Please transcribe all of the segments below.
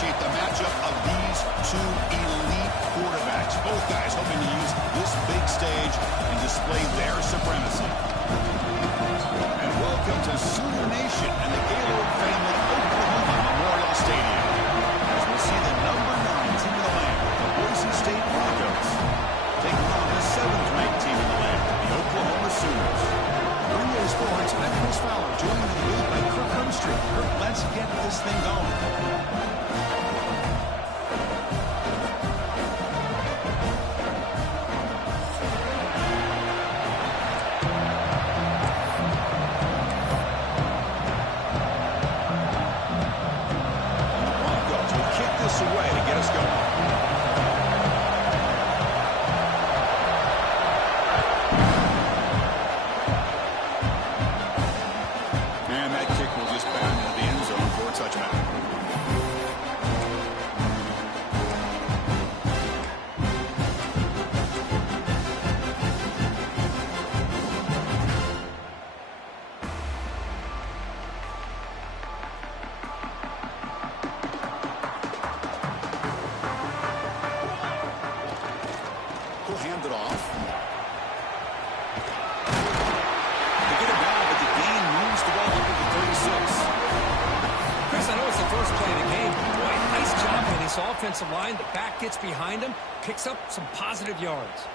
appreciate the matchup of these two elite quarterbacks. Both guys hoping to use this big stage and display their supremacy. And welcome to Sooner Nation and the Gaylord family Oklahoma Memorial Stadium, as we'll see the number 9 team in the land, the Boise State Broncos, taking on the 7th-ranked team in the land, the Oklahoma Sooners. NBA Sports, I'm Chris Fowler, joined in the booth by Kirk Humstree. Kirk, let's get this thing going. Away to get us going. And that kick will just bound into the end zone for a touchback. Hand it off. They get it down, but the gain moves the ball up to the 36. Chris, I know it's the first play of the game. Boy, nice job in this offensive line. The back gets behind him, picks up some positive yards.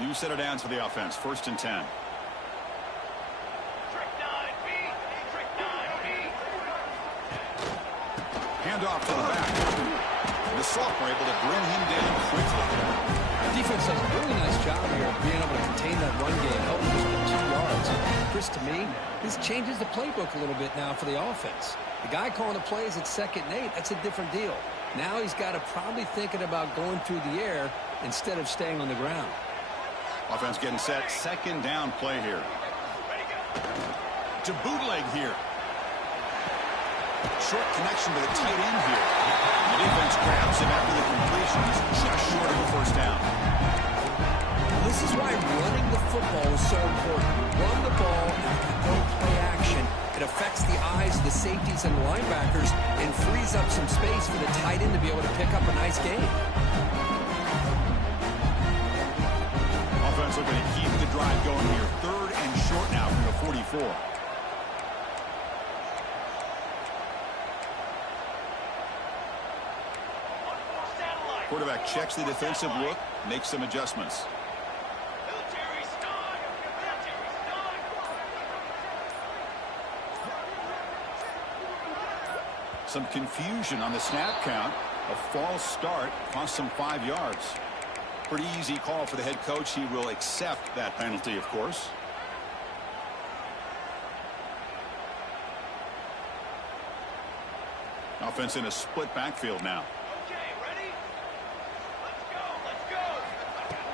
You set it down to the offense. 1st and 10. Hand off to the back. And the sophomore able to bring him down quickly. Defense does a really nice job here of being able to contain that run game, helping just get 2 yards. Chris, to me, this changes the playbook a little bit now for the offense. The guy calling the plays at 2nd and 8, that's a different deal. Now he's got to probably thinking about going through the air instead of staying on the ground. Offense getting set. 2nd down play here. To bootleg here. Short connection to the tight end here. The defense grabs him after the completion. He's just short of the 1st down. This is why running the football is so important. Run the ball after no play action. It affects the eyes of the safeties and the linebackers and frees up some space for the tight end to be able to pick up a nice gain. Offense looking to keep the drive going here. 3rd and short now from the 44. Quarterback checks the defensive look, makes some adjustments. Some confusion on the snap count. A false start cost some 5 yards. Pretty easy call for the head coach. He will accept that penalty, of course. Offense in a split backfield now.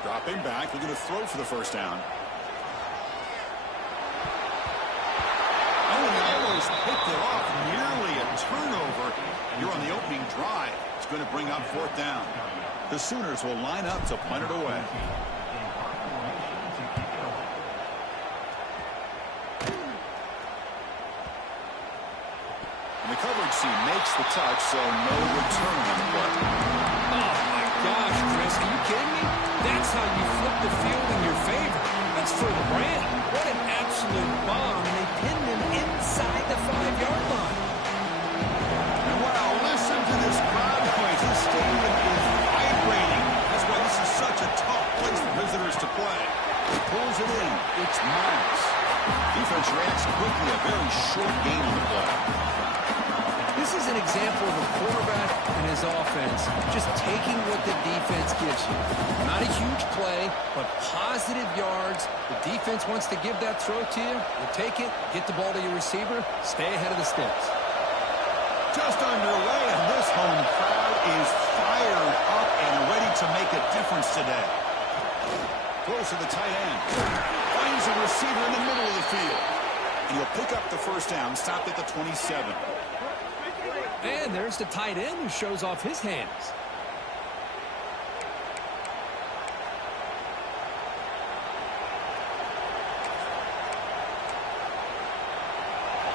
Dropping back, looking to throw for the 1st down. Oh, and he almost picked it off. Nearly a turnover here on the opening drive. It's going to bring up 4th down. The Sooners will line up to punt it away. And the coverage team makes the touch, so no return on the play. Oh, my gosh, Chris, are you kidding me? That's how you flip the field in your favor. That's for the brand. What an absolute bomb, and they pinned him inside the 5-yard line. And wow, listen to this crowd noise. This stadium is vibrating. That's why this is such a tough place for visitors to play. He pulls it in. It's Miles. Defense reacts quickly. A very short gain on the play. This is an example of a quarterback and his offense just taking what the defense gives you. Not a huge play, but positive yards. The defense wants to give that throw to you. You take it, get the ball to your receiver, stay ahead of the sticks. Just underway, and this home crowd is fired up and ready to make a difference today. Throws to the tight end. Finds a receiver in the middle of the field. And he'll pick up the 1st down, stopped at the 27. And there's the tight end who shows off his hands.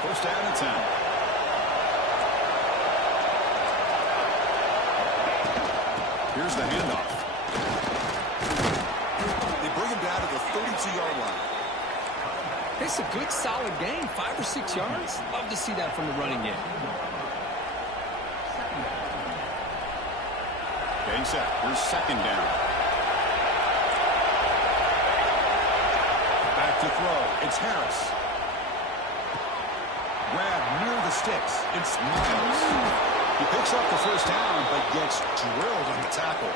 First down and 10. Here's the handoff. They bring him down to the 32-yard line. It's a good, solid gain, 5 or 6 yards. Love to see that from the running game. Getting set. Here's second down. Back to throw. It's Harris. Grab near the sticks. It's Miles. He picks up the first down, but gets drilled on the tackle.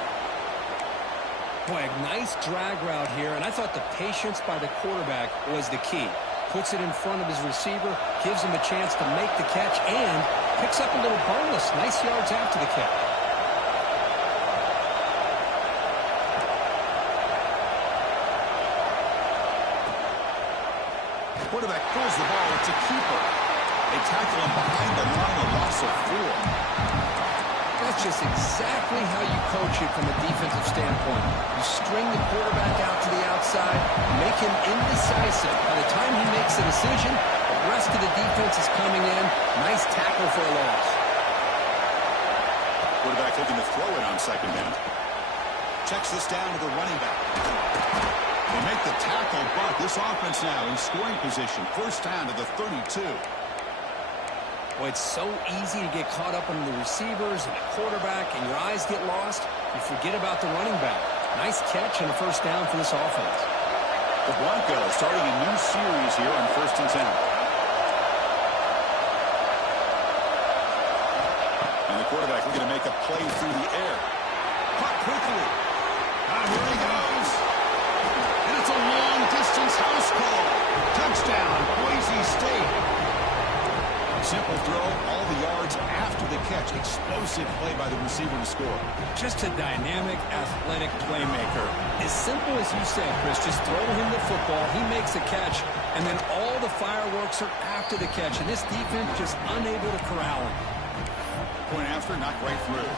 Boy, a nice drag route here, and I thought the patience by the quarterback was the key. Puts it in front of his receiver, gives him a chance to make the catch, and picks up a little bonus. Nice yards after the catch. Quarterback pulls the ball. It's a keeper. They tackle him behind the line, a loss of 4. That's just exactly how you coach it from a defensive standpoint. You string the quarterback out to the outside, make him indecisive. By the time he makes a decision, the rest of the defense is coming in. Nice tackle for a loss. Quarterback looking to throw it on second down. Checks this down to the running back. They make the tackle, but this offense now in scoring position. First down to the 32. Boy, it's so easy to get caught up on the receivers and the quarterback, and your eyes get lost. You forget about the running back. Nice catch and a first down for this offense. The Broncos starting a new series here on 1st and 10. And the quarterback looking to make a play through the air. Caught quickly. And here he goes. And it's a long-distance house call. Touchdown, Boise State. Simple throw, all the yards after the catch. Explosive play by the receiver to score. Just a dynamic, athletic playmaker. As simple as you said, Chris, just throw him the football, he makes a catch, and then all the fireworks are after the catch, and this defense just unable to corral him. Point after, not right through.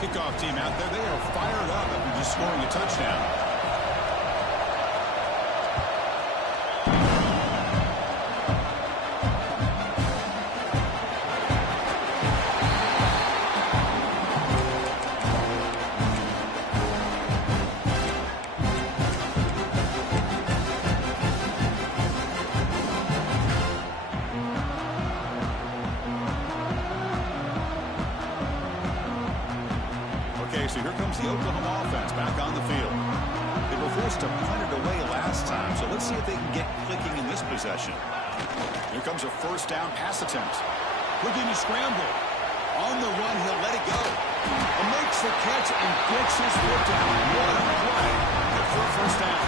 Kickoff team out there, they are fired up after just scoring a touchdown. So here comes the Oklahoma offense back on the field. They were forced to punt it away last time, so let's see if they can get clicking in this possession. Here comes a first down pass attempt. Looking to scramble. On the run, he'll let it go. He makes the catch and gets his foot down. What a play for a first down.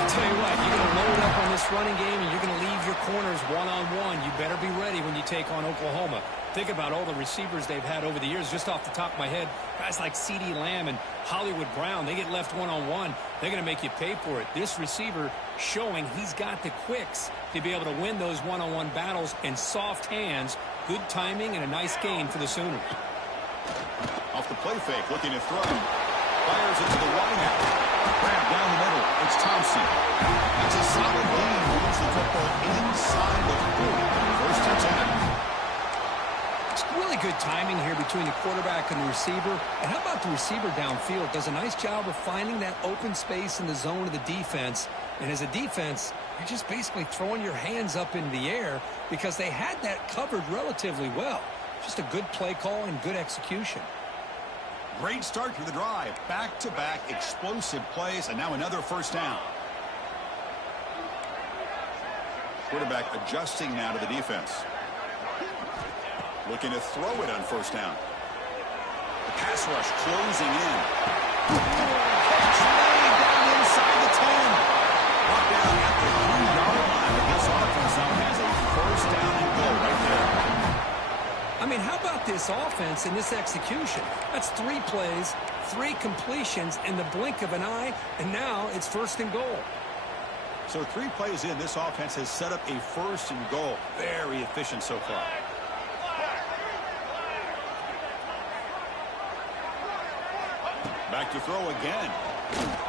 I'll tell you what, you're going to load up on this running game, and you're going to leave your corners one-on-one. You better be ready when you take on Oklahoma. Think about all the receivers they've had over the years. Just off the top of my head, guys like CeeDee Lamb and Hollywood Brown, they get left one-on-one. They're going to make you pay for it. This receiver showing he's got the quicks to be able to win those one-on-one battles and soft hands. Good timing and a nice gain for the Sooners. Off the play fake, looking to throw. Fires into the wideout. Grab down the middle. It's Thompson. That's a solid gain. Moves the football inside the 40. First and 10. It's really good timing here between the quarterback and the receiver. And how about the receiver downfield? Does a nice job of finding that open space in the zone of the defense. And as a defense, you're just basically throwing your hands up in the air because they had that covered relatively well. Just a good play call and good execution. Great start to the drive. Back-to-back explosive plays, and now another first down. Quarterback adjusting now to the defense. Looking to throw it on first down. The pass rush closing in. Catch made down inside the 10. Brought down at the 3-yard line. But this offense now has a first down and goal right there. I mean, how about this offense and this execution? That's 3 plays, 3 completions in the blink of an eye, and now it's first and goal. So 3 plays in, this offense has set up a first and goal. Very efficient so far. Back to throw again.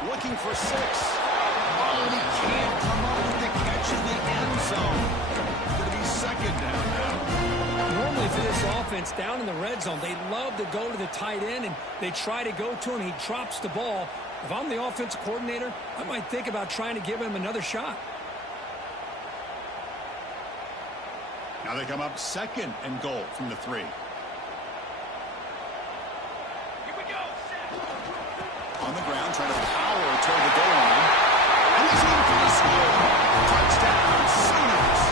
Looking for 6. Oh, and he can't come up with the catch. to the end zone. It's going to be second down now. Normally for this offense, down in the red zone, they love to go to the tight end, and they try to go to him. He drops the ball. If I'm the offensive coordinator, I might think about trying to give him another shot. Now they come up second and goal from the 3. On the ground, trying to power toward the goal line. And he's in for the score. Touchdown, Sooners.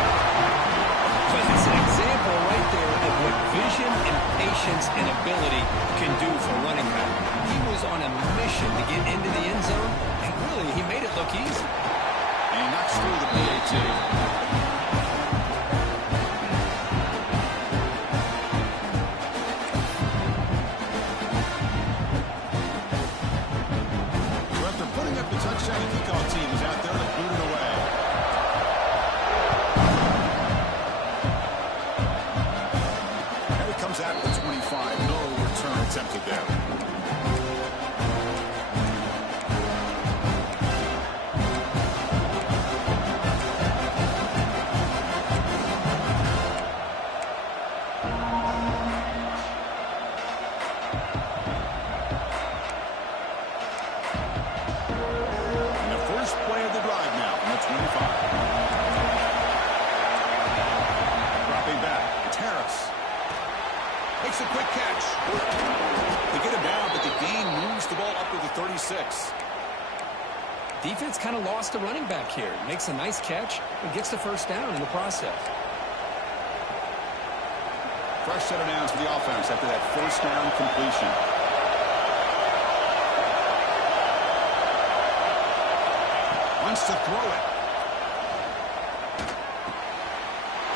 So it's an example right there of what vision and patience and ability can do for a running back. He was on a mission to get into the end zone, and really, he made it look easy. And he knocks through the PAT. Touchdown kickoff team is out there to boot it away. And it comes out at the 25. No return attempted there. Makes a quick catch. They get him down, but the gain moves the ball up to the 36. Defense kind of lost a running back here. Makes a nice catch and gets the first down in the process. Fresh set of downs for the offense after that first down completion. Wants to throw it.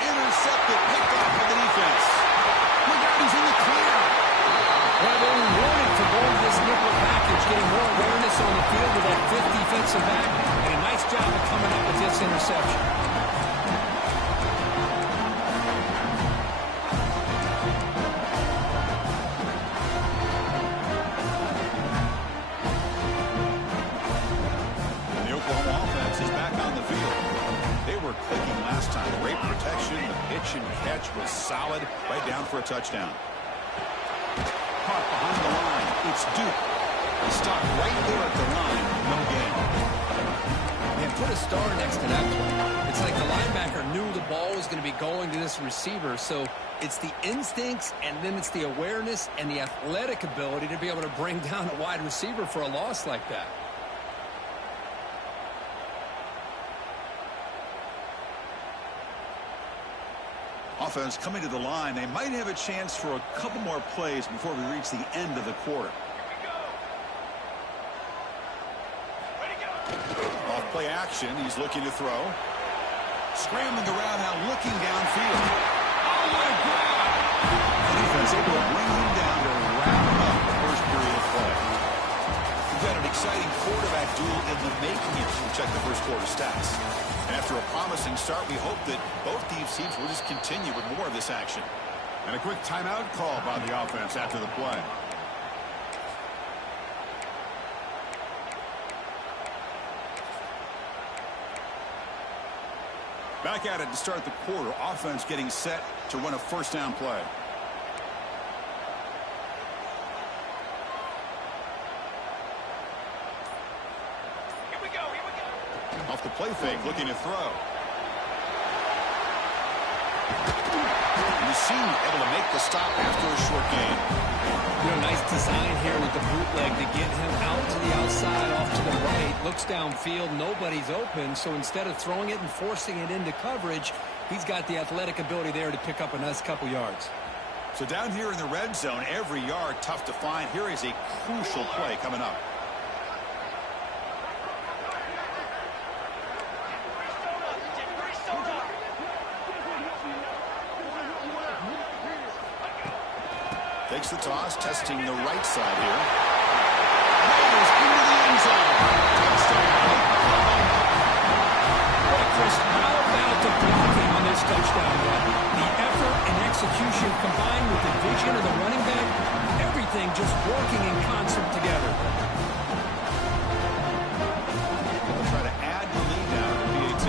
Intercepted, picked off by the defense. Look out, he's in the clear. Well, they're rewarded for going to this nickel package, getting more awareness on the field with that fifth defensive back, and a nice job of coming up with this interception. The Oklahoma offense is back on the field. They were clicking last time. Great protection. The pitch and catch was solid. Right down for a touchdown. Caught behind the line. It's Duke. He stopped right there at the line. No gain. And put a star next to that play. It's like the linebacker knew the ball was going to be going to this receiver. So it's the instincts, and then it's the awareness and the athletic ability to be able to bring down a wide receiver for a loss like that. Offense coming to the line. They might have a chance for a couple more plays before we reach the end of the quarter. Off play action. He's looking to throw. Scrambling around now, looking downfield. Oh, what a grab! The defense able to bring him down to wrap up the first period of play. We've got an exciting quarterback duel in the making as we check the first quarter stats. After a promising start, we hope that both these teams will just continue with more of this action. And a quick timeout call by the offense after the play. Back at it to start the quarter. Offense getting set to run a first down play. Off the play fake, looking to throw. And the senior able to make the stop after a short gain. You know, nice design here with the bootleg to get him out to the outside, off to the right. Looks downfield, nobody's open. So instead of throwing it and forcing it into coverage, he's got the athletic ability there to pick up a nice couple yards. So down here in the red zone, every yard tough to find. Here is a crucial play coming up. Takes the toss, testing the right side here. Rolls into the end zone. Touchdown. Chris, how about the blocking on this touchdown run? The effort and execution combined with the vision of the running back, everything just working in concert together. They'll try to add the lead now to PAT.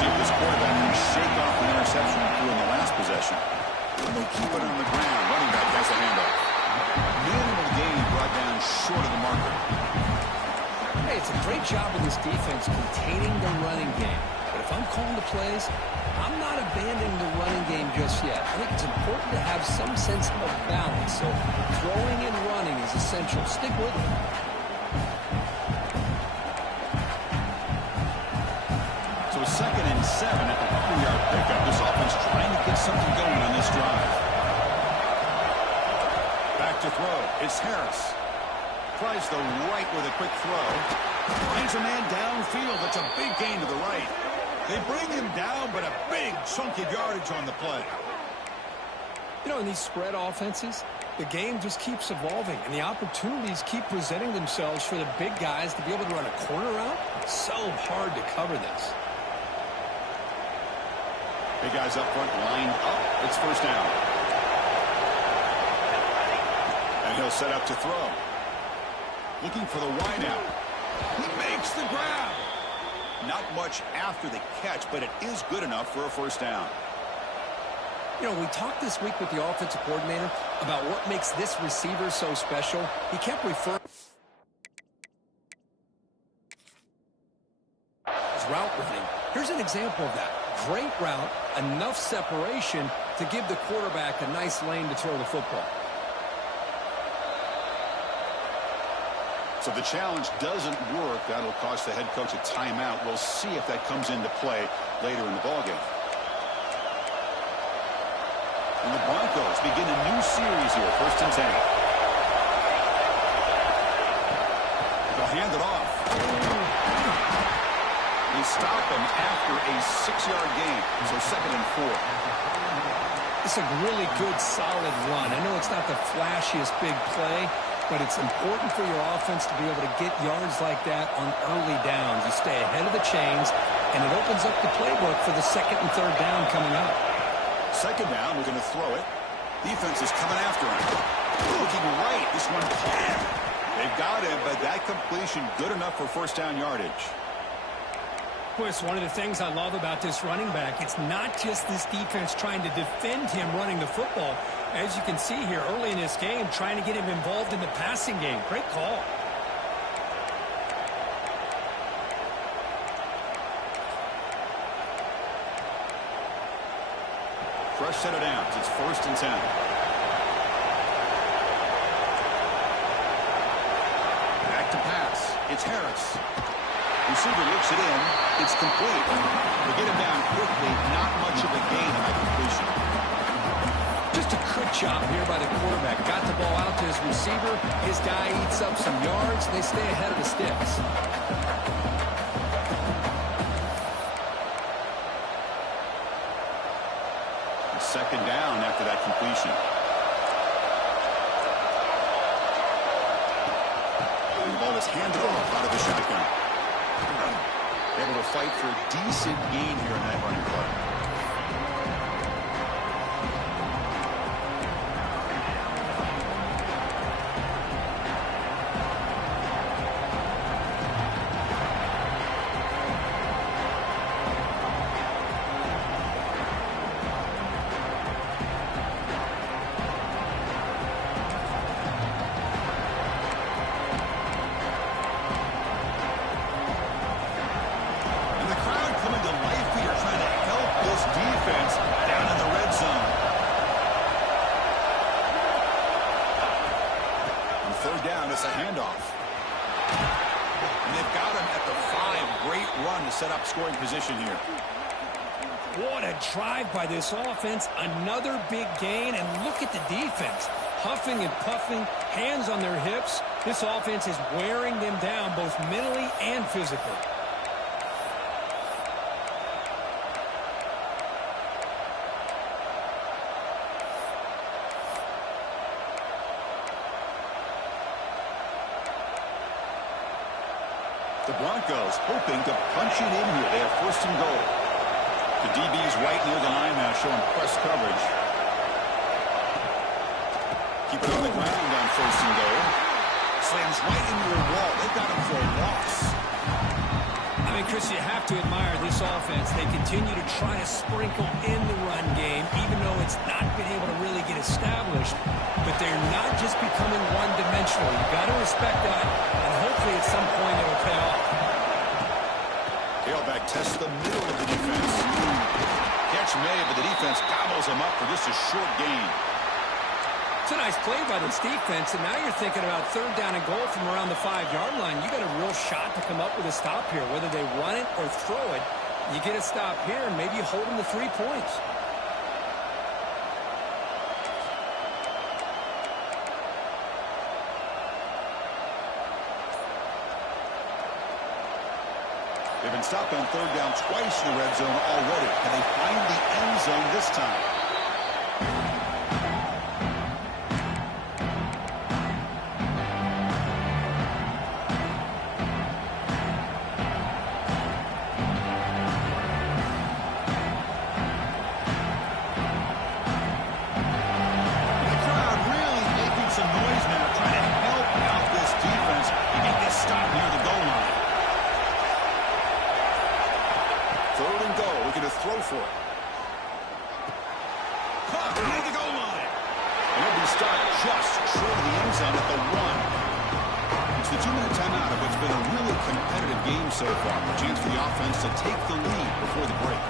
see if this quarterback can shake off the interception he threw in the last possession. And they keep it on the ground. Running back has a handoff. Minimal gain brought down short of the marker. Hey, it's a great job of this defense containing the running game. But if I'm calling the plays, I'm not abandoning the running game just yet. I think it's important to have some sense of balance. So throwing and running is essential. Stick with it. So 2nd and 7 at the 4-yard pickup. This offense trying to get something going on this drive. Back to throw. It's Harris. Tries the right with a quick throw. Finds a man downfield. That's a big gain to the right. They bring him down, but a big chunk of yardage on the play. You know, in these spread offenses, the game just keeps evolving, and the opportunities keep presenting themselves for the big guys to be able to run a corner route. It's so hard to cover this. Big guys up front lined up. It's first down. And he'll set up to throw. Looking for the wideout. He makes the grab. Not much after the catch, but it is good enough for a first down. You know, we talked this week with the offensive coordinator about what makes this receiver so special. He kept referring his route running. Here's an example of that. Great route, enough separation to give the quarterback a nice lane to throw the football. So the challenge doesn't work. That'll cost the head coach a timeout. We'll see if that comes into play later in the ballgame. And the Broncos begin a new series here. 1st and 10. They'll hand it off. They stop him after a 6-yard gain. So 2nd and 4. It's a really good, solid run. I know it's not the flashiest big play, but it's important for your offense to be able to get yards like that on early downs. You stay ahead of the chains, and it opens up the playbook for the 2nd and 3rd down coming up. 2nd down, we're going to throw it. Defense is coming after him. Looking right, this one can. They've got him, but that completion good enough for first down yardage. Boy, it's one of the things I love about this running back. It's not just this defense trying to defend him running the football. As you can see here early in this game, trying to get him involved in the passing game. Great call. Fresh set of downs. It's 1st and 10. Back to pass. It's Harris. Receiver looks it in. It's complete. They get him down quickly. Not much of a gain on that completion. Just a good job here by the quarterback. Got the ball out to his receiver. His guy eats up some yards. They stay ahead of the sticks. 2nd down after that completion. And the ball is handed off out of the shotgun. Able to fight for a decent gain here in that running play. It's a handoff. And they've got him at the 5. Great run to set up scoring position here. What a drive by this offense. Another big gain, and look at the defense. Huffing and puffing, hands on their hips. This offense is wearing them down both mentally and physically. The Broncos hoping to punch it in here. They have 1st and goal. The DB's right near the line now, showing press coverage. Keep it on the ground on 1st and goal. Slams right into a wall. They've got him for a loss. I mean, Chris, you have to admire this offense. They continue to try to sprinkle in the run game, even though it's not been able to really get established. But they're not just becoming one-dimensional. You've got to respect that, and hopefully at some point it'll pay off. Tailback tests the middle of the defense. Catch made, but the defense gobbles him up for just a short gain. It's a nice play by this defense, and now you're thinking about third down and goal from around the 5-yard line. You got a real shot to come up with a stop here, whether they run it or throw it. You get a stop here, and maybe you hold them to 3 points. They've been stopped on third down twice in the red zone already. Can they find the end zone this time? Throw for it. Caught near the goal line. And he'll be stopped just short of the end zone at the 1. It's the 2-minute timeout of what's been a really competitive game so far. A chance for the offense to take the lead before the break.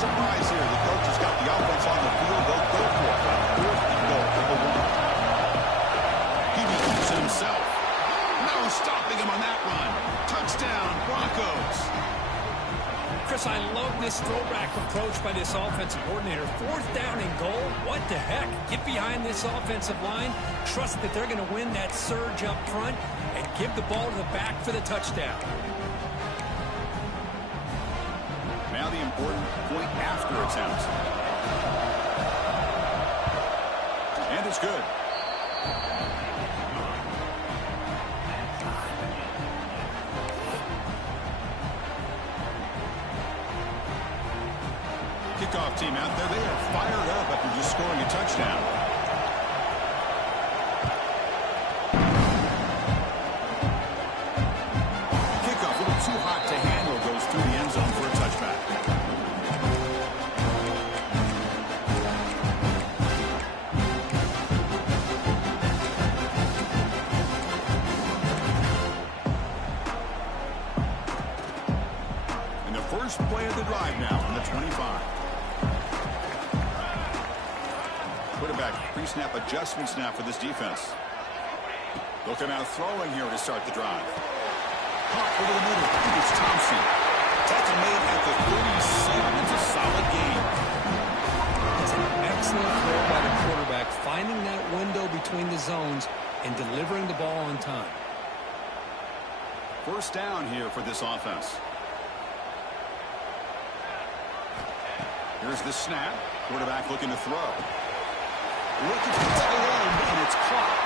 Surprise here. The coach has got the offense on the field. They'll go for it. 4th and goal for the 1. He keeps it himself. No stopping him on that run. Touchdown, Broncos. Chris, I love this throwback approach by this offensive coordinator. 4th down and goal. What the heck? Get behind this offensive line. Trust that they're going to win that surge up front and give the ball to the back for the touchdown. Now the important point after attempts. And it's good. Kickoff team out there. They are fired up after just scoring a touchdown. Kickoff a little too hot to handle. Goes through the end zone for a touchback. First play of the drive now on the 25. Quarterback pre-snap adjustments now for this defense. Looking out throwing here to start the drive. Caught over the middle. I think it's Thompson. Tackle made at the 37. It's a solid game. That's an excellent throw by the quarterback, finding that window between the zones and delivering the ball on time. First down here for this offense. Here's the snap. Quarterback looking to throw. Looking for the tail end, and it's caught.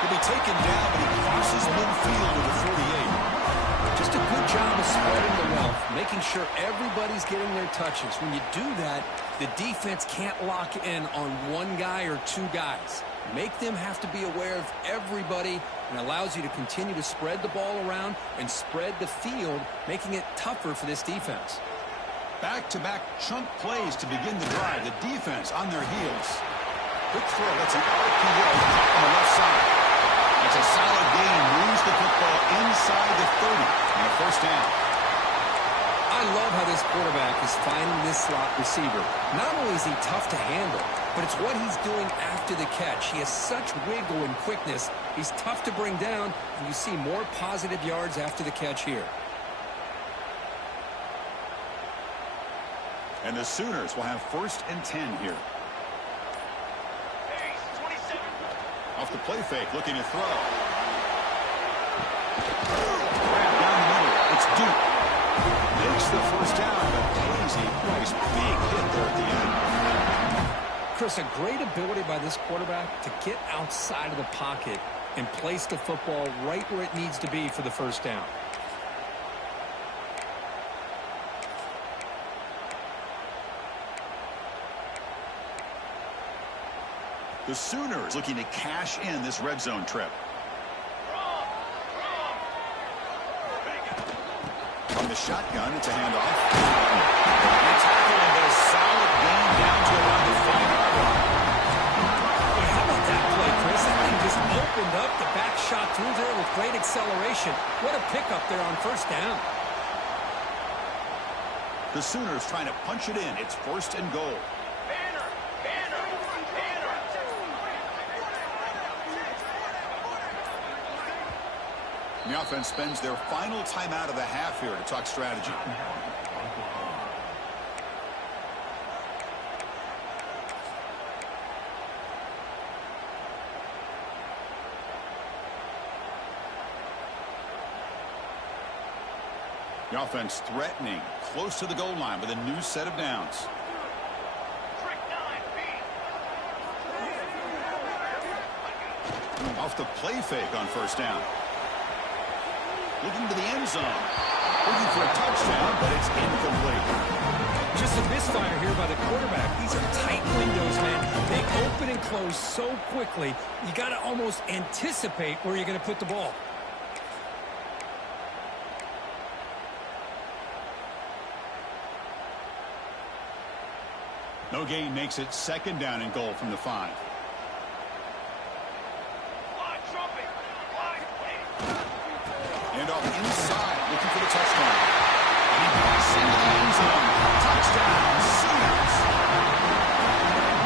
He'll be taken down, but he crosses midfield to the 48. Just a good job of spreading the wealth, making sure everybody's getting their touches. When you do that, the defense can't lock in on one guy or 2 guys. Make them have to be aware of everybody, and allows you to continue to spread the ball around and spread the field, making it tougher for this defense. Back-to-back chunk plays to begin the drive. The defense on their heels. Quick throw. That's an RPO on the left side. It's a solid gain. Moves the football inside the 30 and a first down. I love how this quarterback is finding this slot receiver. Not only is he tough to handle, but it's what he's doing after the catch. He has such wiggle and quickness. He's tough to bring down, and you see more positive yards after the catch here. And the Sooners will have 1st and 10 here. Off the play fake, looking to throw. Grab down the middle. It's Duke. Makes the first down, but crazy Price. Big hit there at the end. Chris, a great ability by this quarterback to get outside of the pocket and place the football right where it needs to be for the first down. The Sooners looking to cash in this red zone trip. From the shotgun, it's a handoff. The tackle and a solid gain down to around the 5-yard line. Well, how about that play, Chris? That thing just opened up. The back shot through there with great acceleration. What a pickup there on first down. The Sooners trying to punch it in. It's 1st and goal. The offense spends their final timeout of the half here to talk strategy. The offense threatening, close to the goal line with a new set of downs. Off the play fake on first down. Looking to the end zone. Looking for a touchdown, but it's incomplete. Just a misfire here by the quarterback. These are tight windows, man. They open and close so quickly. You got to almost anticipate where you're going to put the ball. No gain makes it 2nd down and goal from the 5. Handoff inside, looking for the touchdown. And he passes into the end zone. Touchdown, Sooners.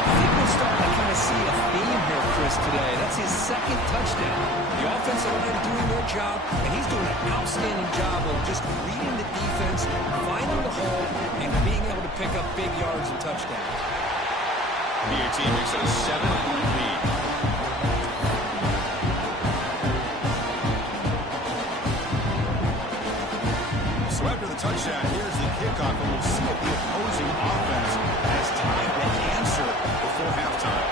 I think we're starting to kind of see a theme here, Chris, today. That's his 2nd touchdown. The offensive line doing their job, and he's doing an outstanding job of just reading the defense, finding the hole, and being able to pick up big yards and touchdowns. BAT makes it a 7-point lead. So after the touchdown, here's the kickoff, and we'll see if the opposing offense has time to answer before halftime.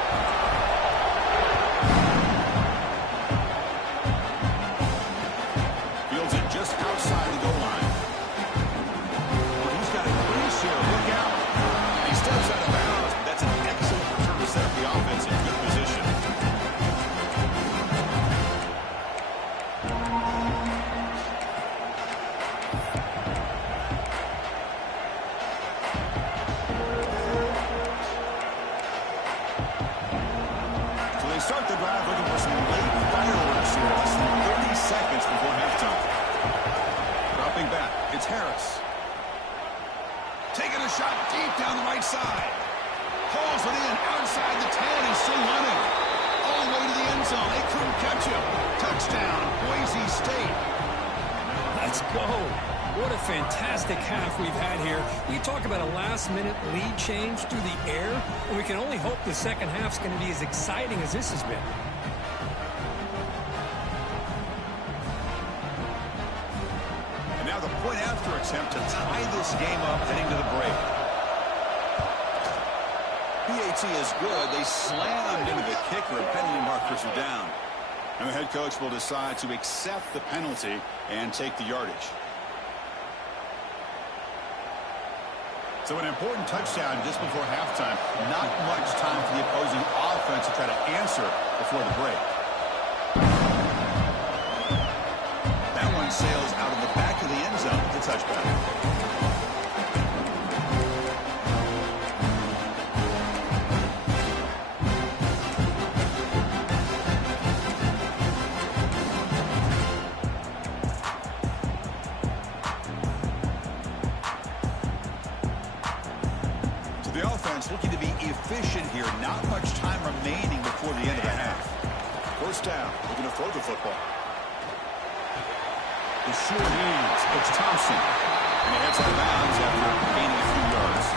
Fields it just outside the goal line. Well, he's got a crease here. Look out. He steps out of bounds. That's an excellent return to set the offense in good position. So they start the drive looking for some late fireworks here. Less than 30 seconds before halftime. Dropping back, it's Harris. Taking a shot deep down the right side. Pulls it in outside the 10. He's still running. All the way to the end zone. They couldn't catch him. Touchdown, Boise State. Let's go. What a fantastic half we've had here. You talk about a last-minute lead change through the air, and we can only hope the second half's going to be as exciting as this has been. And now the point-after attempt to tie this game up heading to the break. BAT is good. They slammed into the kicker, and penalty markers are down. And the head coach will decide to accept the penalty and take the yardage. So an important touchdown just before halftime. Not much time for the opposing offense to try to answer before the break. That one sails out of the back of the end zone with a touchback. Looking to be efficient here. Not much time remaining before the end of the half. First down. Looking to throw the football. The short leads. It's Thompson. And he heads out of bounds after gaining a few yards.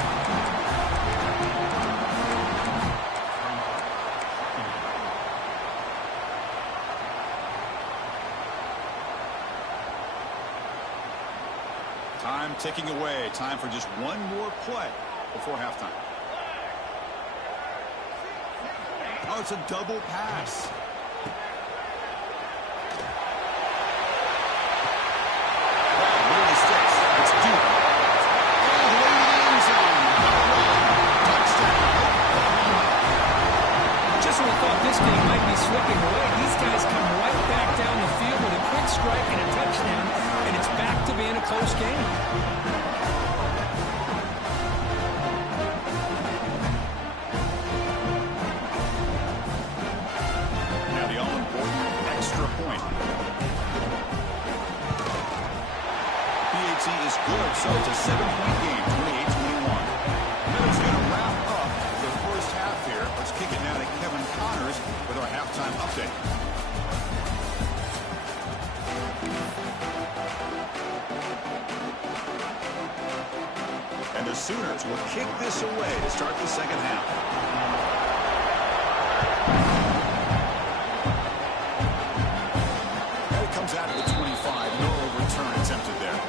Time ticking away. Time for just one more play before halftime. Oh, it's a double pass. Really sticks. It's deep. All the way to the end zone. Touchdown. Just when I efficiency is good, so it's a 7-point game, 28-21. That's going to wrap up the first half here. Let's kick it now to Kevin Connors with our halftime update. And the Sooners will kick this away to start the second half. And it comes out of the 25. No return attempted there.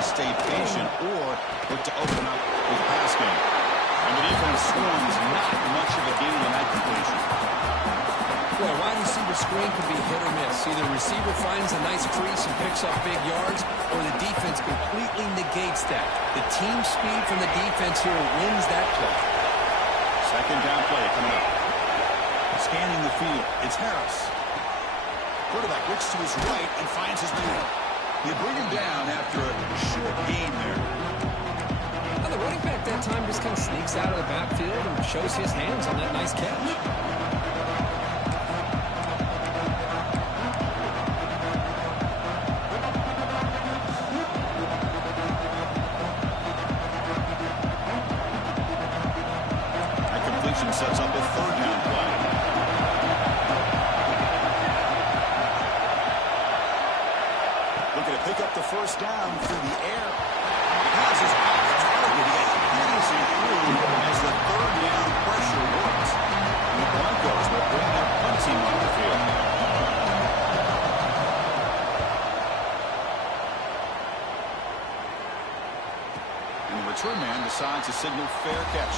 Stay patient or look to open up with pass game. And the defense swarms not much of a gain on that completion. Well, wide receiver screen can be hit or miss. Either receiver finds a nice crease and picks up big yards, or the defense completely negates that. The team speed from the defense here wins that play. Second down play coming up. Scanning the field, it's Harris. Quarterback looks to his right and finds his man. You bring him down after a short gain there. Well, the running back that time just kind of sneaks out of the backfield and shows his hands on that nice catch. That completion sets up a third down play. Looking to pick up the first down through the air. Passes off the target. He got beautifully through as the third down pressure works. And the Broncos will bring their punt team on the field. And the return man decides to signal fair catch.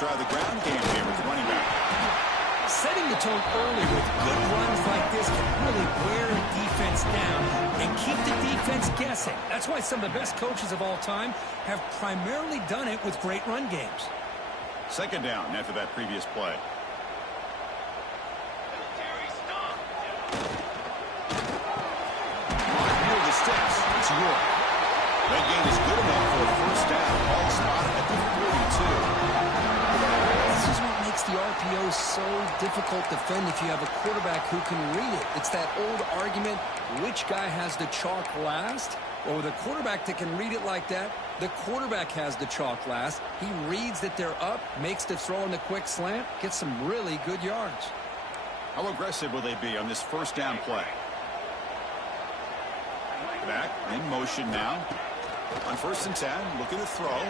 Try the ground game here with the running back. Setting the tone early with good runs like this can really wear a defense down and keep the defense guessing. That's why some of the best coaches of all time have primarily done it with great run games. Second down after that previous play. Near the sticks, it's York. That gain is good enough for a first down. Ball spotted at the 42. This is what makes the RPO so difficult to defend if you have a quarterback who can read it. It's that old argument, which guy has the chalk last? Well, with a quarterback that can read it like that, the quarterback has the chalk last. He reads that they're up, makes the throw in the quick slant, gets some really good yards. How aggressive will they be on this first down play? Back in motion now. On 1st and 10, looking to throw.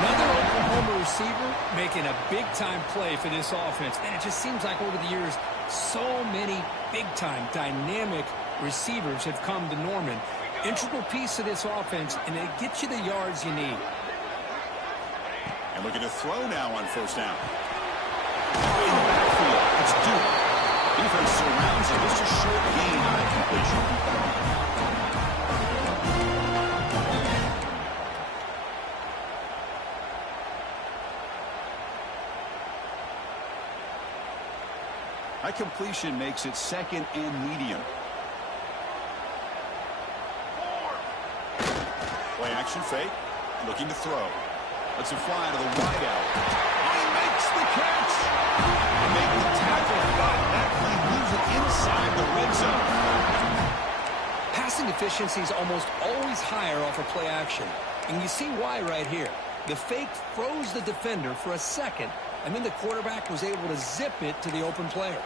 Another Oklahoma receiver making a big-time play for this offense. And it just seems like over the years, so many big-time, dynamic receivers have come to Norman. Integral piece of this offense, and they get you the yards you need. And looking to throw now on 1st down. In the backfield, it's Duke. Defense surrounds him. Just a short gain on that completion. That completion makes it second and medium. Play action fake. Looking to throw. Lets it fly to the wide out. He makes the catch. And make the tackle. That play moves it inside the red zone. Passing efficiency is almost always higher off of play action. And you see why right here. The fake froze the defender for a second, and then the quarterback was able to zip it to the open player.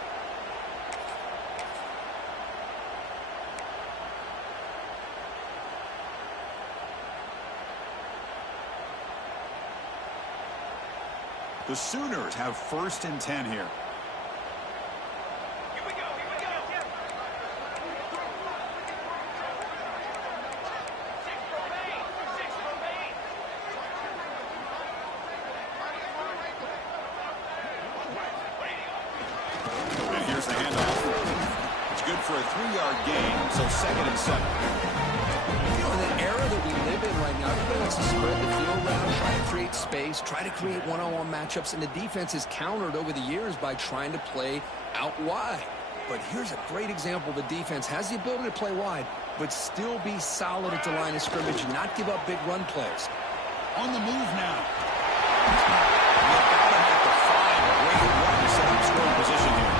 The Sooners have 1st and 10 here. And here's the handoff. It's good for a 3-yard gain, so 2nd and 7. You know, in the era that we live in right now, everybody wants to spread the field around, try to create space, try to create one-on-one matchups, and the defense is countered over the years by trying to play out wide. But here's a great example. The defense has the ability to play wide, but still be solid at the line of scrimmage and not give up big run plays. On the move now. Without him at the 5, great run to set up scoring position here.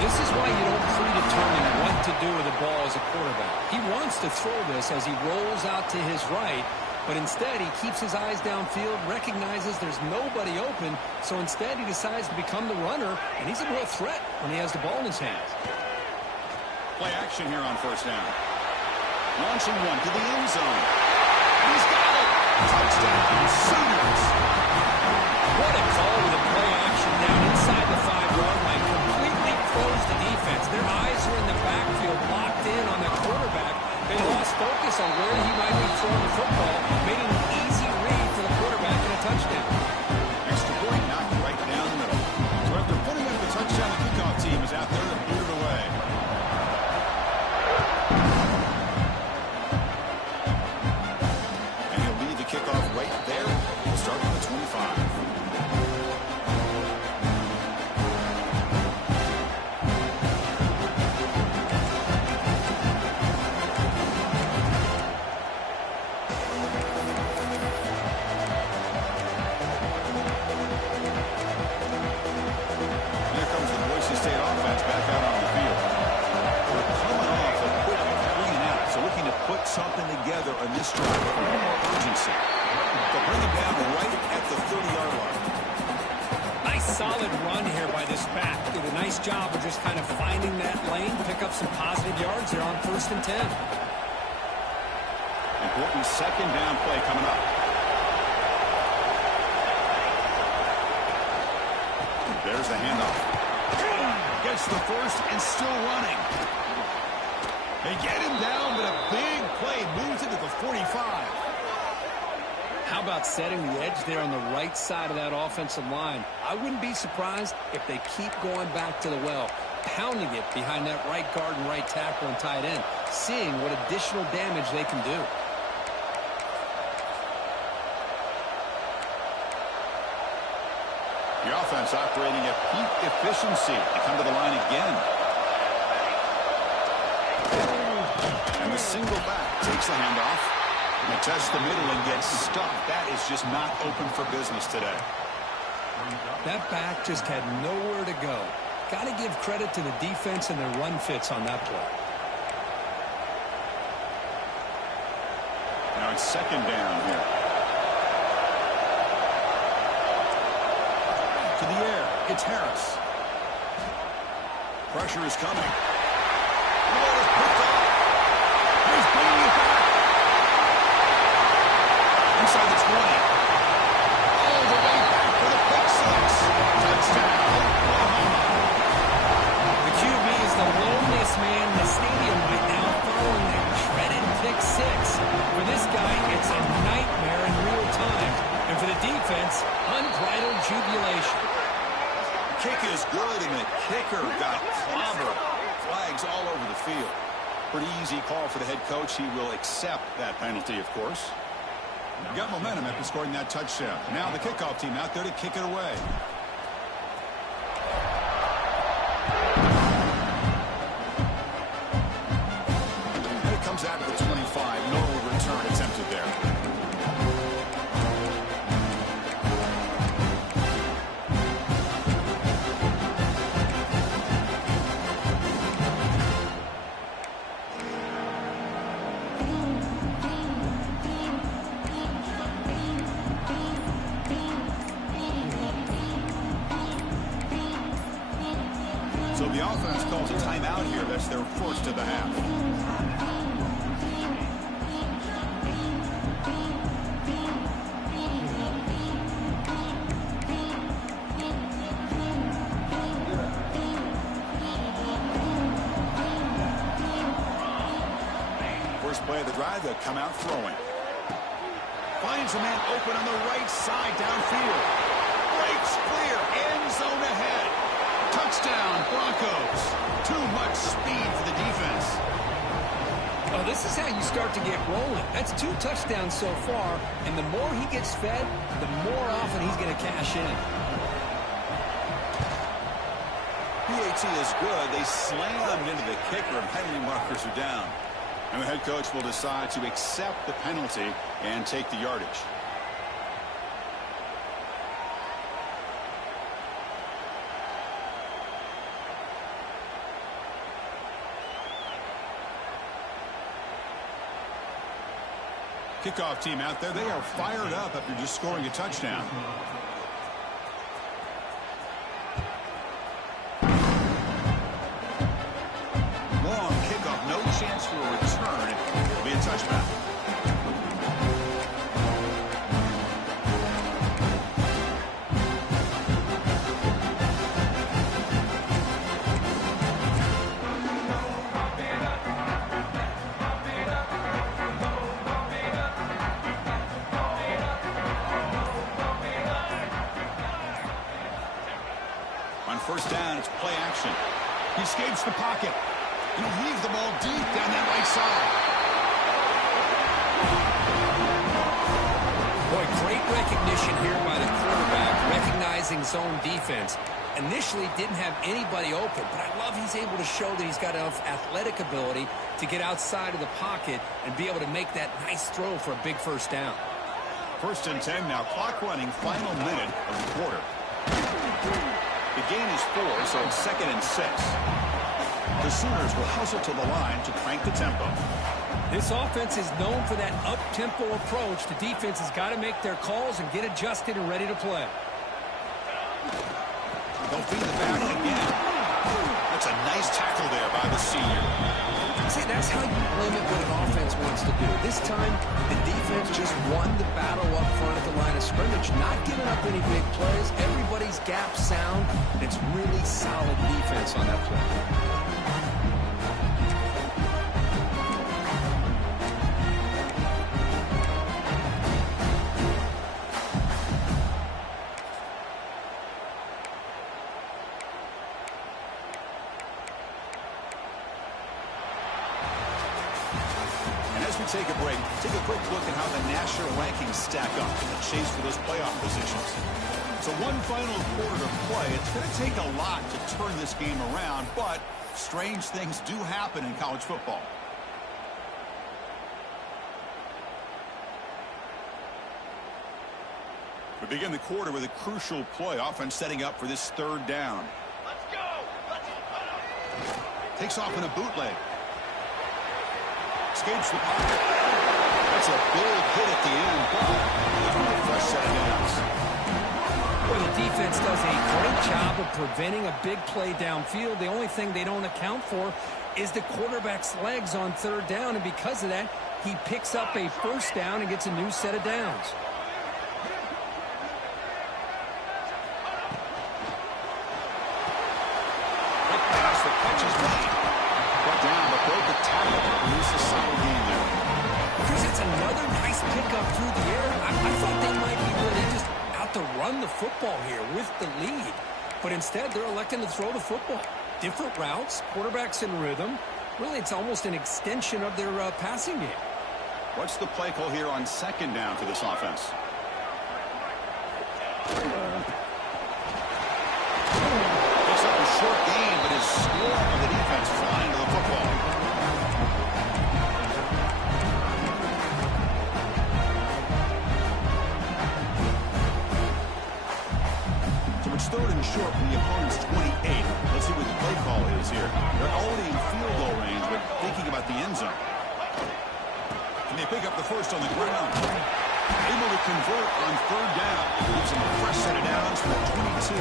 This is why you don't predetermine what to do with the ball as a quarterback. He wants to throw this as he rolls out to his right, but instead he keeps his eyes downfield, recognizes there's nobody open, so instead he decides to become the runner, and he's a real threat when he has the ball in his hands. Play action here on 1st down. Launching one to the end zone. And he's got it. Touchdown, Sooners. What a call with a play action down inside the 5-yard line. Completely closed the defense. Their eyes were in the backfield, locked in on the quarterback. They lost focus on where he might be throwing the football, made an easy read for the quarterback and a touchdown. Extra point knocked right down the middle. So after putting up the touchdown, the kickoff team is out there to boot it away. And he'll lead the kickoff right there. He'll start at the 25. Here comes the Boise State offense back out on the field. They're coming off a quick 3 and out, so looking to put something together on this drive with a little more urgency. They'll bring it down right at the 30-yard line. Nice solid run here by this back. Did a nice job of just kind of finding that lane, pick up some positive yards there on 1st and 10. Important 2nd down play coming up. There's the handoff. Gets the 1st and still running. They get him down, but a big play moves into the 45. How about setting the edge there on the right side of that offensive line? I wouldn't be surprised if they keep going back to the well, pounding it behind that right guard and right tackle and tight end, seeing what additional damage they can do. The offense operating at peak efficiency. They come to the line again. And the single back takes the handoff. And they test the middle and get stuck. That is just not open for business today. That back just had nowhere to go. Got to give credit to the defense and their run fits on that play. Now it's 2nd down here. To the air, it's Harris. Pressure is coming. The ball is picked off. He's bringing it back. Inside the 20. All the way back for the pick 6. Touchdown, Oklahoma. The QB is the loneliest man in the stadium right now following that dreaded pick 6. For this guy, it's a nightmare in real time. And for the defense, unbridled jubilation. Kick is good, and the kicker got clobbered. Flags all over the field. Pretty easy call for the head coach. He will accept that penalty, of course. Got momentum after scoring that touchdown. Now the kickoff team out there to kick it away. And it comes out to the 25. No return attempted there. So the offense calls a timeout here. That's their first of the half. First play of the drive, they'll come out throwing. Finds a man open on the right side downfield. Breaks clear. End zone ahead. Touchdown, Broncos. Too much speed for the defense. Oh, this is how you start to get rolling. That's 2 touchdowns so far, and the more he gets fed, the more often he's going to cash in. PAT is good. They slammed into the kicker, and penalty markers are down. And the head coach will decide to accept the penalty and take the yardage. Kickoff team out there, they are fired up after just scoring a touchdown. Long kickoff, no chance for a return. It'll be a touchback. First down, it's play action. He escapes the pocket. And he'll leave the ball deep down that right side. Boy, great recognition here by the quarterback, recognizing zone defense. Initially didn't have anybody open, but I love he's able to show that he's got enough athletic ability to get outside of the pocket and be able to make that nice throw for a big first down. 1st and 10 now. Clock running, final minute of the quarter. The gain is 4, so it's 2nd and 6. The Sooners will hustle to the line to crank the tempo. This offense is known for that up-tempo approach. The defense has got to make their calls and get adjusted and ready to play. They'll feed the back again. That's a nice tackle there by the senior. See, that's how you limit what an offense wants to do. This time, the defense just won the battle up front at the line of scrimmage, not giving up any big plays. Everybody's gap sound. It's really solid defense on that play. Take a break. Take a quick look at how the national rankings stack up in the chase for those playoff positions. So one final quarter to play. It's going to take a lot to turn this game around, but strange things do happen in college football. We begin the quarter with a crucial play. Offense setting up for this 3rd down. Let's go! Takes off in a bootleg. Escapes the pocket. That's a big hit at the end, but a fresh set of downs. Well, the defense does a great job of preventing a big play downfield. The only thing they don't account for is the quarterback's legs on 3rd down, and because of that, he picks up a 1st down and gets a new set of downs. Quick pass, the catch is made. Brought down, but broke the tackle. Produce a solid game there. Chris, it's another nice pickup through the air. I thought they might be really just out to run the football here with the lead. But instead, they're electing to throw the football. Different routes, quarterbacks in rhythm. Really, it's almost an extension of their passing game. What's the play call here on 2nd down for this offense? Picks up a short gain, but is swarmed by the defense flying to the football. So it's 3rd and short from the opponent's 28. Let's see what the play call is here. They're already in field goal range, but thinking about the end zone. And they pick up the 1st on the ground. Able to convert on 3rd down. Gives them a fresh set of downs from the 22.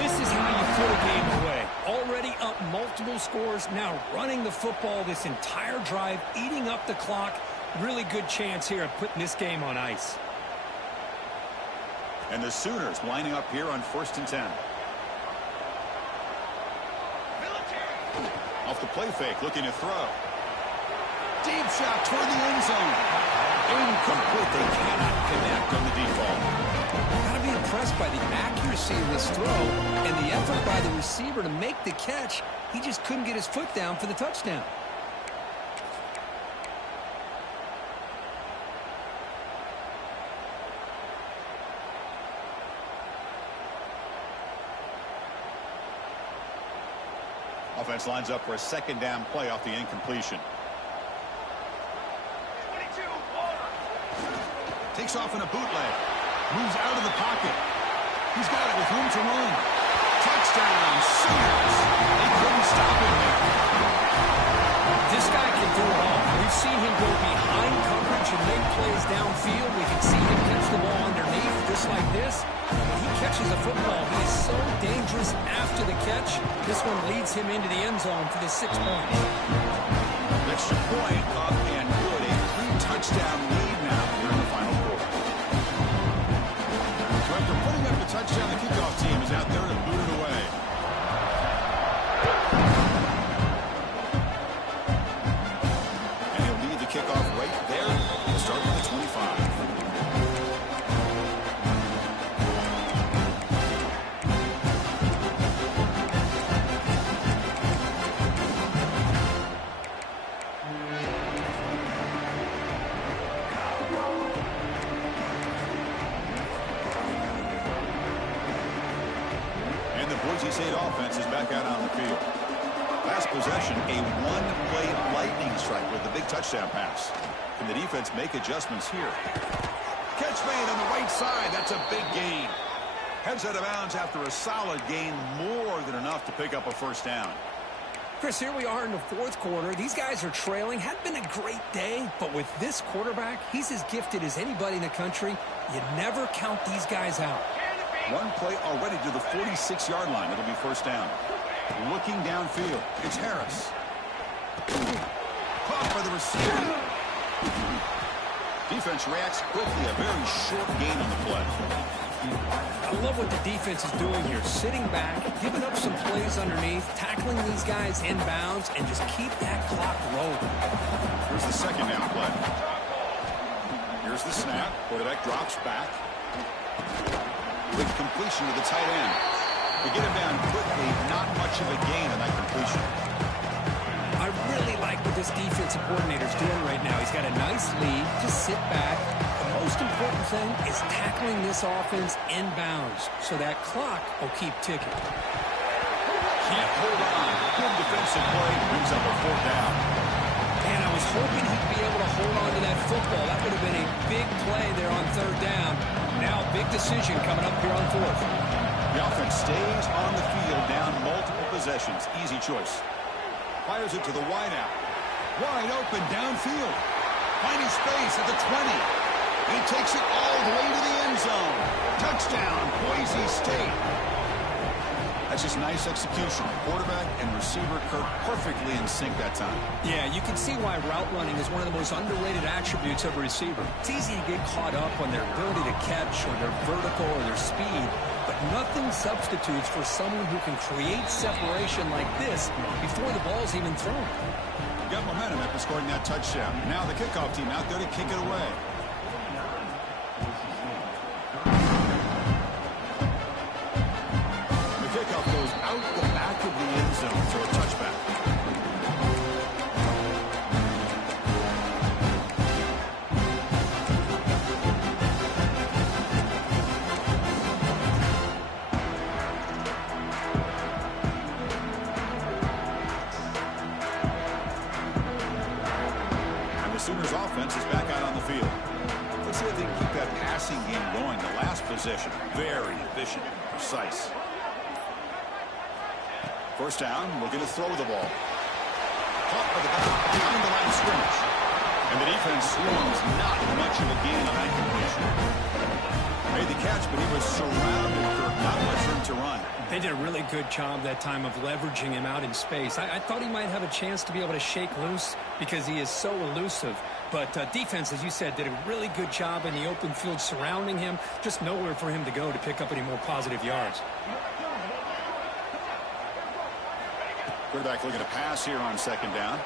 This is how you put a game away. Already up multiple scores, now running the football this entire drive, eating up the clock. Really good chance here of putting this game on ice. And the Sooners lining up here on 1st and 10. Off the play fake, looking to throw. Deep shot toward the end zone. Incomplete. They cannot connect on the default. Got to be impressed by the accuracy of this throw and the effort by the receiver to make the catch. He just couldn't get his foot down for the touchdown. Offense lines up for a second down play off the incompletion. Takes off in a bootleg. Moves out of the pocket. He's got it with room to run. Touchdown, Sooners. They couldn't stop him there. This guy can do it all. We've seen him go behind coverage and make plays downfield. We can see him catch the ball underneath just like this. When he catches a football, he is so dangerous after the catch. This one leads him into the end zone for the 6 points. Extra point up and good. A 3-touchdown lead now here in the final quarter. So after putting up the touchdown, the kickoff team is out there to boot it away. And he'll lead the kickoff right there to start with the 25. Boise State offense is back out on the field. Last possession, a one-play lightning strike with the big touchdown pass. Can the defense make adjustments here? Catch made on the right side. That's a big gain. Heads out of bounds after a solid gain, more than enough to pick up a first down. Chris, here we are in the fourth quarter. These guys are trailing. Had been a great day, but with this quarterback, he's as gifted as anybody in the country. You never count these guys out. One play already to the 46-yard line. It'll be first down. Looking downfield. It's Harris. Caught by the receiver. Defense reacts quickly. A very short gain on the play. I love what the defense is doing here. Sitting back, giving up some plays underneath, tackling these guys inbounds, and just keep that clock rolling. Here's the second down play. Here's the snap. Quarterback drops back. With completion to the tight end. We get him down quickly, not much of a gain on that completion. I really like what this defensive coordinator's doing right now. He's got a nice lead. Just sit back. The most important thing is tackling this offense inbounds so that clock will keep ticking. Can't hold on. Good defensive play. Brings up a fourth down. And I was hoping he'd be able to hold on to that football. That would have been a big play there on third down. Now, big decision coming up here on fourth. The offense stays on the field, down multiple possessions. Easy choice. Fires it to the wideout. Wide open downfield. Finding space at the 20. He takes it all the way to the end zone. Touchdown, Boise State. That's just nice execution. Quarterback and receiver Kirk perfectly in sync that time. Yeah, you can see why route running is one of the most underrated attributes of a receiver. It's easy to get caught up on their ability to catch or their vertical or their speed, but nothing substitutes for someone who can create separation like this before the ball's even thrown. Got momentum after scoring that touchdown. Now the kickoff team out there to kick it away. Kickoff goes out the back of the end zone, so a touchback. And the Sooners offense is back out on the field. Let's see if they can keep that passing game going. The last possession, very efficient, precise. First down, looking to throw the ball. Caught by the back behind the line of scrimmage. And the defense swarms, not much of a gain on that completion. Made the catch, but he was surrounded, Kirk. Not much room to run. They did a really good job that time of leveraging him out in space. I thought he might have a chance to be able to shake loose because he is so elusive. But defense, as you said, did a really good job in the open field surrounding him. Just nowhere for him to go to pick up any more positive yards. Quarterback looking to pass here on second down.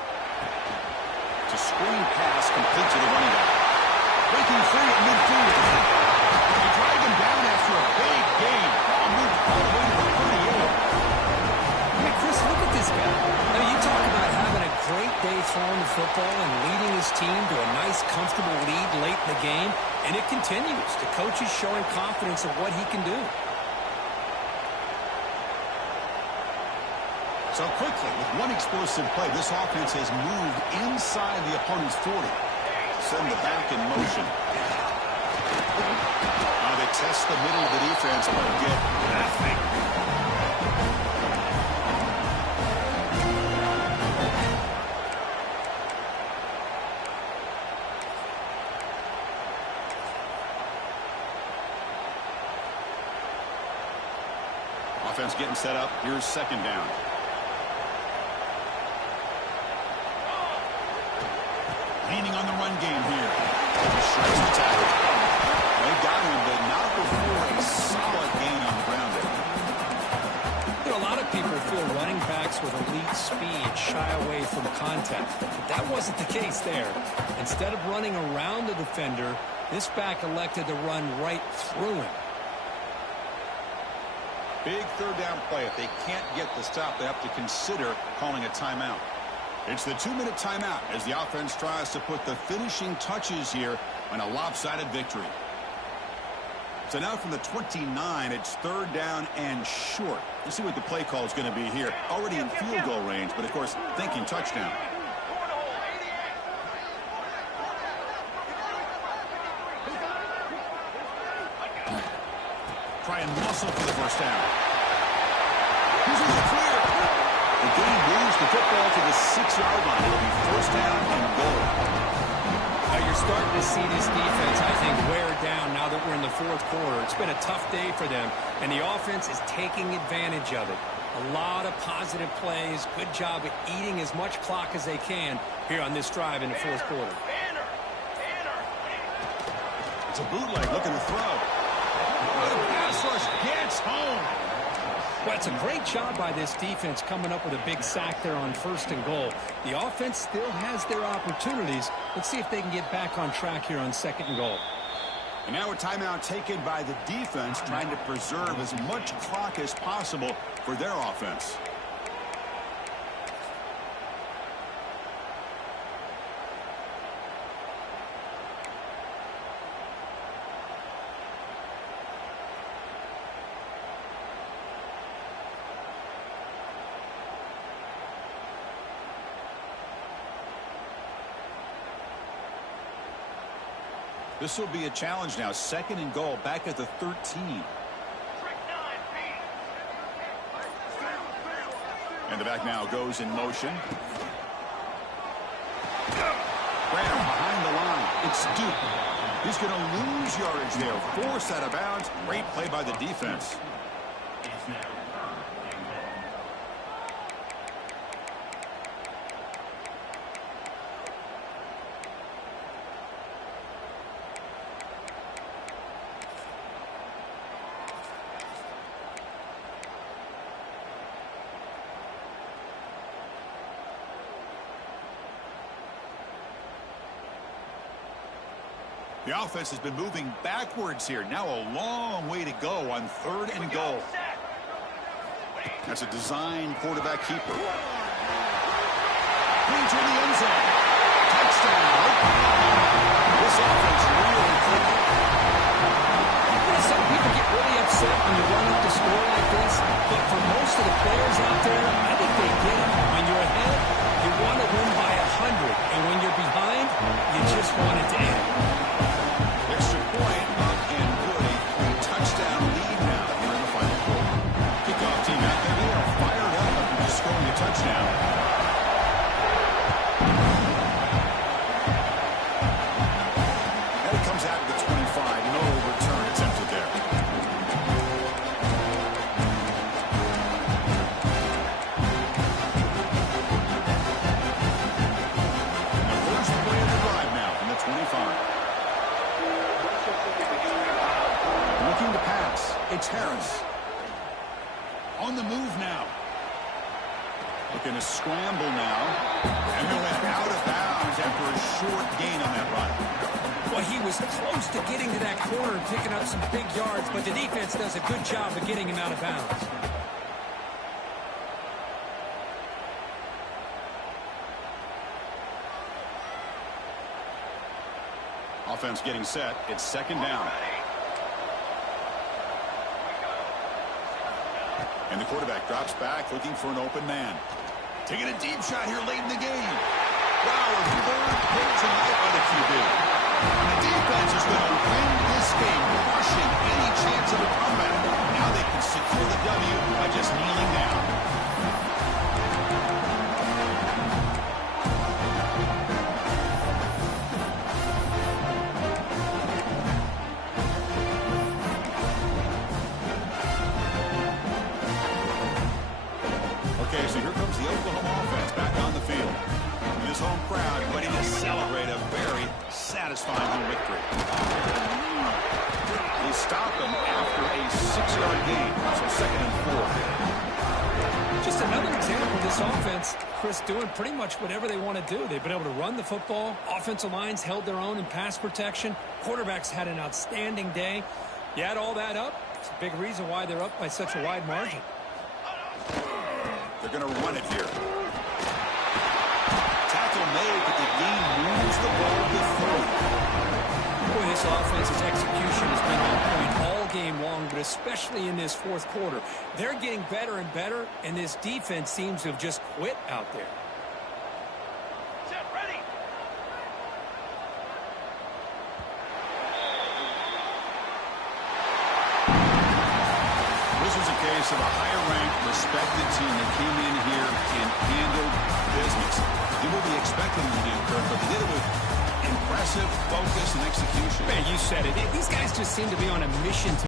It's a screen pass complete to the running back. Breaking free at midfield. They drag him down after a big gain. Ball moved all the way to the 38. Hey, Chris, look at this guy. Now, you talk about having a great day throwing the football and leading his team to a nice, comfortable lead late in the game, and it continues. The coach is showing confidence of what he can do. So quickly, with one explosive play, this offense has moved inside the opponent's 40. Send the back in motion. Now they test the middle of the defense, but get nothing. Offense getting set up. Here's second down. Leaning on the run game here. Shreds the tackle. They got him, but not before a solid gain on the ground there. You know, a lot of people feel running backs with elite speed shy away from contact. But that wasn't the case there. Instead of running around the defender, this back elected to run right through him. Big third down play. If they can't get the stop, they have to consider calling a timeout. It's the 2-minute timeout as the offense tries to put the finishing touches here on a lopsided victory. So now from the 29, it's third down and short. Let's see what the play call is going to be here. Already in field goal range, but of course thinking touchdown. Try and muscle for the first down. This is clear. The game moves the football to the 6-yard line. It'll be first down and goal. Now you're starting to see this defense, I think, wear down now that we're in the fourth quarter. It's been a tough day for them, and the offense is taking advantage of it. A lot of positive plays. Good job at eating as much clock as they can here on this drive in the fourth quarter. It's a bootleg looking to throw. The pass rush gets home. Well, it's a great job by this defense coming up with a big sack there on first and goal. The offense still has their opportunities. Let's see if they can get back on track here on second and goal. And now a timeout taken by the defense, trying to preserve as much clock as possible for their offense. This will be a challenge now. Second and goal, back at the 13. And the back now goes in motion. Graham behind the line. It's Duke. He's going to lose yardage there. Forced out of bounds. Great play by the defense. The offense has been moving backwards here. Now a long way to go on third and goal. That's a design quarterback keeper. Into the end zone. Touchdown. This offense really clicking. Some people get really upset when you run up the score like this, but for most of the players out there, I think they get it. When you're ahead, you want to win by 100, and when you're behind, you just want it to end. Extra point up and good. A touchdown lead now here in the final quarter. Kickoff team out there. They are fired up after scoring a touchdown. And it comes out to the 25. No return attempted there. The first play of the drive now from the 25. Looking to pass. It's Harris. On the move now. Looking to scramble now. And he went out of bounds after was close to getting to that corner and picking up some big yards, but the defense does a good job of getting him out of bounds. Offense getting set. It's second down. And the quarterback drops back looking for an open man. Taking a deep shot here late in the game. Wow, a third pick tonight by the QB. And the defense is going to win this game, crushing any chance of a comeback. Now they can secure the W by just kneeling down. Okay, so here comes the Oklahoma offense back on the field. And his home crowd ready to celebrate a very satisfying home victory. They stopped them after a 6-yard gain, so 2nd and 4. Just another example of this offense, Chris, doing pretty much whatever they want to do. They've been able to run the football. Offensive lines held their own in pass protection. Quarterbacks had an outstanding day. You add all that up, it's a big reason why they're up by such a wide margin. They're going to run it here. Tackle made, but the game moves the ball to 30. Boy, this offense's execution has been on point all game long, but especially in this fourth quarter. They're getting better and better, and this defense seems to have just quit out there. Of a higher-ranked, respected team that came in here and handled business. You will be expecting them to do, Kirk, but they did it with impressive focus and execution. Man, you said it. These guys just seem to be on a mission to